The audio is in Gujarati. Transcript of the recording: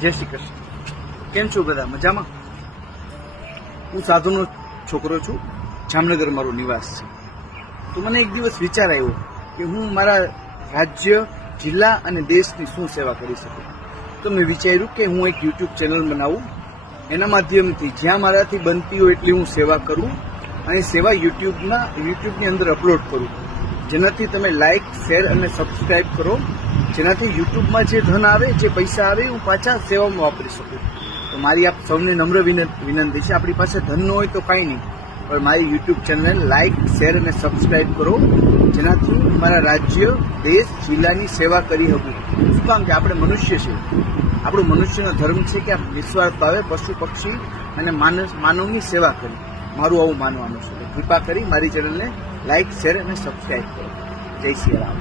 જય શ્રી કૃષ્ણ. કેમ છો બધા? મજામાં? હું સાધુનો છોકરો છું. જામનગર મારો નિવાસ છે. તો મને એક દિવસ વિચાર આવ્યો કે હું મારા રાજ્ય, જિલ્લા અને દેશની શું સેવા કરી શકું. તો મેં વિચાર્યું કે હું એક યુટ્યુબ ચેનલ બનાવું, એના માધ્યમથી જ્યાં મારાથી બનતી હોય એટલી હું સેવા કરું અને સેવા યુટ્યુબની અંદર અપલોડ કરું, જેનાથી તમે લાઇક, શેર અને સબસ્ક્રાઇબ કરો, જેનાથી યુટ્યુબમાં જે ધન આવે, જે પૈસા આવે, હું પાછા સેવામાં વાપરી શકું. તો મારી આપ સૌને નમ્ર વિનંતી છે, આપણી પાસે ધન ન હોય તો કાંઈ નહીં, પણ મારી યુટ્યુબ ચેનલ લાઇક, શેર અને સબસ્ક્રાઇબ કરો, જેનાથી મારા રાજ્ય, દેશ, જિલ્લાની સેવા કરી શકું. શું કામ કે આપણે મનુષ્ય છે, આપણો મનુષ્યનો ધર્મ છે કે નિસ્વાર્થ ભાવે પશુ પક્ષી અને માનવની સેવા કરી. મારું આવું માનવાનું છે. કૃપા કરી મારી ચેનલને લાઇક, શેર અને સબસ્ક્રાઇબ કરો. જય શ્રી રામ.